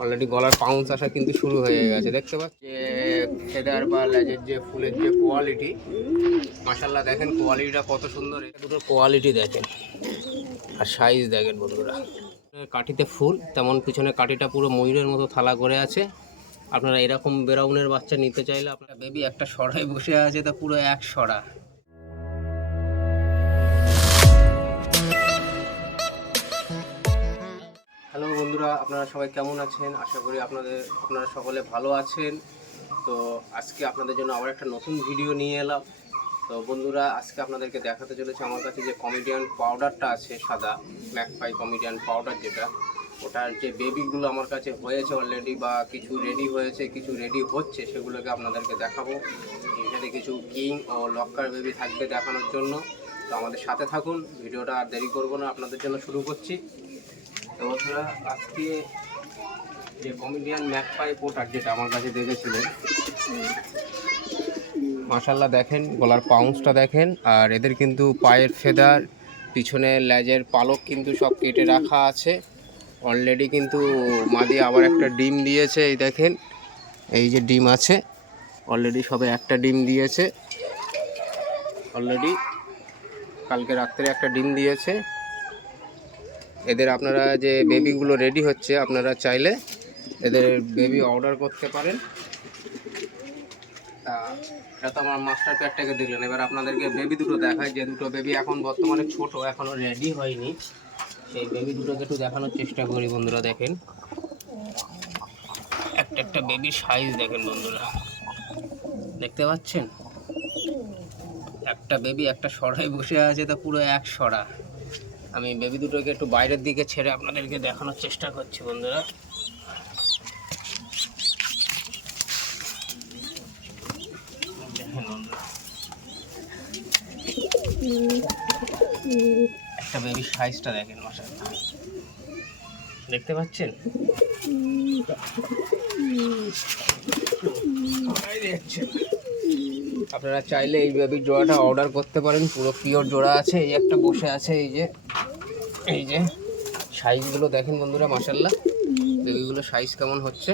Already গলার pounce আসা কিন্তু শুরু হয়ে গেছে। দেখতে পাচ্ছি যে ফেদার বা লেজের যে ফুলের যে কোয়ালিটি, মাশাআল্লাহ দেখেন কোয়ালিটিটা কত সুন্দর। দুটোর কোয়ালিটি দেখেন আর সাইজ দেখেন বন্ধুরা। কাঠিতে ফুল, তেমন পিছনে কাঠিটা পুরো ময়ূরের মতো থালা করে আছে। আপনারা এরকম ব্রাউনের বাচ্চা নিতে চাইলে আপনার বেবি একটা সরায় বসে আছে, তা পুরো এক সরা। হ্যালো বন্ধুরা, আপনারা সবাই কেমন আছেন? আশা করি আপনারা সকলে ভালো আছেন। তো আজকে আপনাদের জন্য আবার একটা নতুন ভিডিও নিয়ে এলাম। তো বন্ধুরা, আজকে আপনাদেরকে দেখাতে চলেছে আমার কাছে যে কমেডিয়ান পাউডারটা আছে, সাদা ম্যাকপাই কমেডিয়ান পাউডার, যেটা ওটার যে বেবিগুলো আমার কাছে হয়েছে অলরেডি, বা কিছু রেডি হয়েছে, কিছু রেডি হচ্ছে, সেগুলোকে আপনাদেরকে দেখাবো। এখানে কিছু কিং ও লক্কার বেবি থাকবে দেখানোর জন্য। তো আমাদের সাথে থাকুন, ভিডিওটা আর দেরি করবো না, আপনাদের জন্য শুরু করছি। তো বন্ধুরা, আজকে যে কমেডিয়ান ম্যাকপাই পোটার যেটা আমার কাছে দেখেছিলেন, মাশাআল্লাহ দেখেন গলার পাউন্সটা দেখেন, আর এদের কিন্তু পায়ের ফেদার, পিছনে লেজের পালক কিন্তু সব কেটে রাখা আছে। অলরেডি কিন্তু মাদি আবার একটা ডিম দিয়েছে, এই দেখেন, এই যে ডিম আছে, অলরেডি সবে একটা ডিম দিয়েছে। অলরেডি কালকে রাত্রে একটা ডিম দিয়েছে। এদের আপনারা যে বেবিগুলো রেডি হচ্ছে, আপনারা চাইলে এদের বেবি অর্ডার করতে পারেন। এটা তো আমার মাস্টার প্যাডটাকে দেখলেন। এবার আপনাদেরকে বেবি দুটো দেখায়, যে দুটো বেবি এখন বর্তমানে ছোট, এখনও রেডি হয়নি। সেই বেবি দুটোকে একটু দেখানোর চেষ্টা করি বন্ধুরা। দেখেন একটা বেবির সাইজ দেখেন বন্ধুরা, দেখতে পাচ্ছেন? একটা বেবি একটা সরায় বসে আছে, তা পুরো এক সরা। আমি বেবি দুটোকে একটু বাইরের দিকে ছেড়ে আপনাদেরকে দেখানোর চেষ্টা করছি বন্ধুরা। দেখেন বন্ধুরা, একটা বেবির সাইজটা দেখেন, মাশাআল্লাহ দেখতে পাচ্ছেন? আপনারা চাইলে এই বেবির জোড়াটা অর্ডার করতে পারেন, পুরো পিওর জোড়া আছে। এই একটা বসে আছে, এই যে সাইজগুলো দেখেন বন্ধুরা, মাশাআল্লাহ বেবিগুলো সাইজ কেমন হচ্ছে।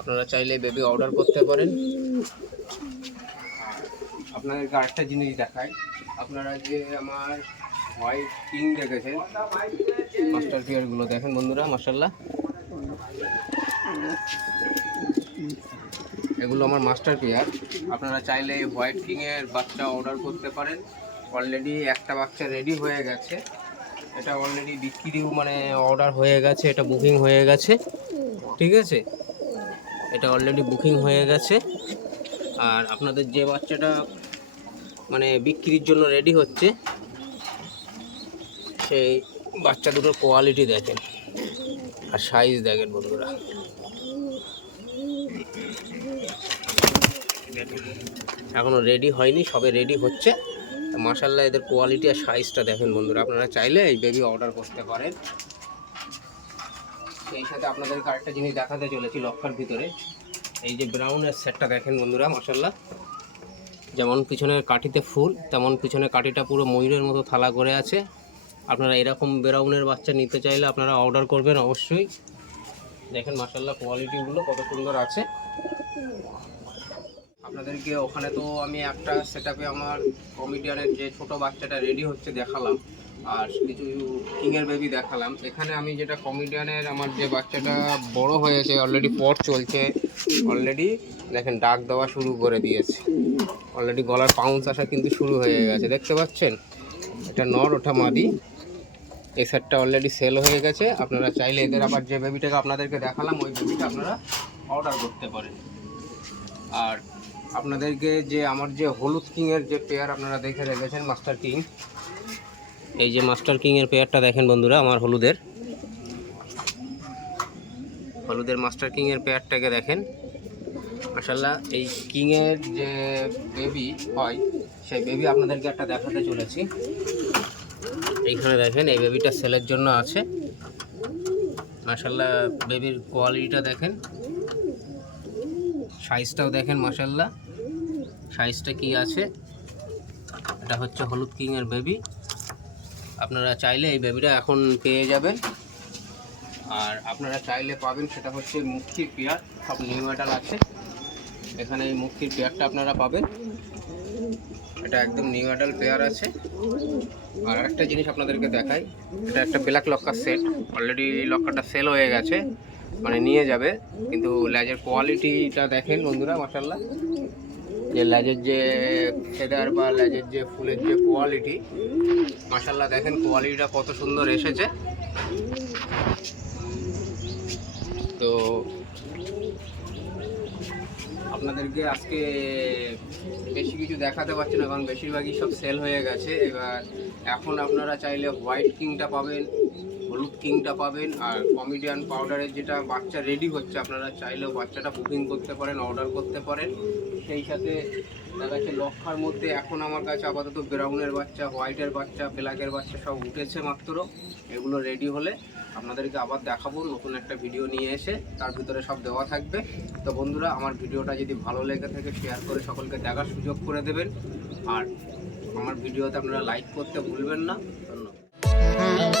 আপনারা চাইলে বেবি অর্ডার করতে পারেন। আপনাদেরকে আরেকটা জিনিস দেখায়, আপনারা যে আমার হোয়াইট কিং দেখেছেন, মাস্টার পিয়ারগুলো দেখেন বন্ধুরা, মাশাআল্লাহ এগুলো আমার মাস্টার পেয়ার। আপনারা চাইলে এই হোয়াইট কিংয়ের বাচ্চা অর্ডার করতে পারেন। অলরেডি একটা বাচ্চা রেডি হয়ে গেছে, এটা অলরেডি বিক্রি মানে অর্ডার হয়ে গেছে, এটা বুকিং হয়ে গেছে, ঠিক আছে? এটা অলরেডি বুকিং হয়ে গেছে। আর আপনাদের যে বাচ্চাটা মানে বিক্রির জন্য রেডি হচ্ছে, সেই বাচ্চা দুটোর কোয়ালিটি দেখেন আর সাইজ দেখেন বন্ধুরা। এখনও রেডি হয়নি, সবে রেডি হচ্ছে। মাশাআল্লাহ এদের কোয়ালিটি আর সাইজটা দেখেন বন্ধুরা। আপনারা চাইলে এই বেবি অর্ডার করতে পারেন। সেই সাথে আপনাদেরকে আরেকটা জিনিস দেখাতে চলেছি লক্ষার ভিতরে। এই যে ব্রাউনের সেটটা দেখেন বন্ধুরা, মাশাআল্লাহ যেমন পিছনের কাঠিতে ফুল, তেমন পিছনে কাঠিটা পুরো ময়ূরের মতো থালা করে আছে। আপনারা এরকম ব্রাউনের বাচ্চা নিতে চাইলে আপনারা অর্ডার করবেন অবশ্যই। দেখেন মাশাআল্লাহ কোয়ালিটিগুলো কত সুন্দর আছে। আপনাদেরকে ওখানে তো আমি একটা সেটআপে আমার কমেডিয়ানের যে ছোট বাচ্চাটা রেডি হচ্ছে দেখালাম, আর কিছু কিংয়ের বেবি দেখালাম। এখানে আমি যেটা কমেডিয়ানের আমার যে বাচ্চাটা বড় হয়েছে, অলরেডি পট চলছে, অলরেডি দেখেন ডাক দেওয়া শুরু করে দিয়েছে, অলরেডি গলার পাউন্স আসা কিন্তু শুরু হয়ে গেছে। দেখতে পাচ্ছেন? এটা নর, ওটা মাদি। এই সেটটা অলরেডি সেল হয়ে গেছে। আপনারা চাইলে এদের আবার যে বেবিটাকে আপনাদেরকে দেখালাম, ওই বেবিটা আপনারা অর্ডার করতে পারেন। আর আপনাদেরকে যে আমার যে হলুদ কিংয়ের যে পেয়ার আপনারা দেখে রেখেছেন, মাস্টার কিং, এই যে মাস্টার কিংয়ের পেয়ারটা দেখেন বন্ধুরা, আমার হলুদের মাস্টার কিংয়ের পেয়ারটাকে দেখেন। মাশাআল্লাহ এই কিংয়ের যে বেবি হয়, সেই বেবি আপনাদেরকে একটা দেখাতে চলেছি। এইখানে দেখেন, এই বেবিটা সেলের জন্য আছে। মাশাআল্লাহ বেবির কোয়ালিটিটা দেখেন, সাইজটাও দেখেন, মাশাআল্লাহ সাইজটা কি আছে। এটা হচ্ছে হলুদ কিংয়ের বেবি। আপনারা চাইলে এই বেবিটা এখন পেয়ে যাবেন। আর আপনারা চাইলে পাবেন সেটা হচ্ছে মুক্তির পেয়ার, সব নিউ অ্যাডাল আছে এখানে। এই মুক্তির পেয়ারটা আপনারা পাবেন, এটা একদম নিউ অ্যাডাল পেয়ার আছে। আর একটা জিনিস আপনাদেরকে দেখাই, এটা একটা ব্ল্যাক লক্কার সেট, অলরেডি লক্কারটা সেল হয়ে গেছে, মানে নিয়ে যাবে। কিন্তু লেজের কোয়ালিটিটা দেখেন বন্ধুরা, মাশাআল্লাহ, যে লেজের যে ফেদার বা লেজের যে ফুলের যে কোয়ালিটি, মাশাআল্লাহ দেখেন কোয়ালিটিটা কত সুন্দর এসেছে। তো আপনাদেরকে আজকে বেশি কিছু দেখাতে পারছি না, কারণ বেশিরভাগই সব সেল হয়ে গেছে। এবার এখন আপনারা চাইলে হোয়াইট কিংটা পাবেন, হলুদ কিংটা পাবেন, আর কমেডিয়ান পাউডারের যেটা বাচ্চা রেডি হচ্ছে, আপনারা চাইলেও বাচ্চাটা বুকিং করতে পারেন, অর্ডার করতে পারেন। সেই সাথে দেখা যাচ্ছে লক্ষার মধ্যে এখন আমার কাছে আপাতত ব্রাউনের বাচ্চা, হোয়াইটের বাচ্চা, ব্ল্যাকের বাচ্চা সব উঠেছে মাত্র। এগুলো রেডি হলে আপনাদেরকে আবার দেখাবো নতুন একটা ভিডিও নিয়ে এসে, তার ভিতরে সব দেওয়া থাকবে। তো বন্ধুরা, আমার ভিডিওটা যদি ভালো লেগে থাকে শেয়ার করে সকলকে দেখার সুযোগ করে দেবেন, আর আমার ভিডিওতে আপনারা লাইক করতে ভুলবেন না। ধন্যবাদ।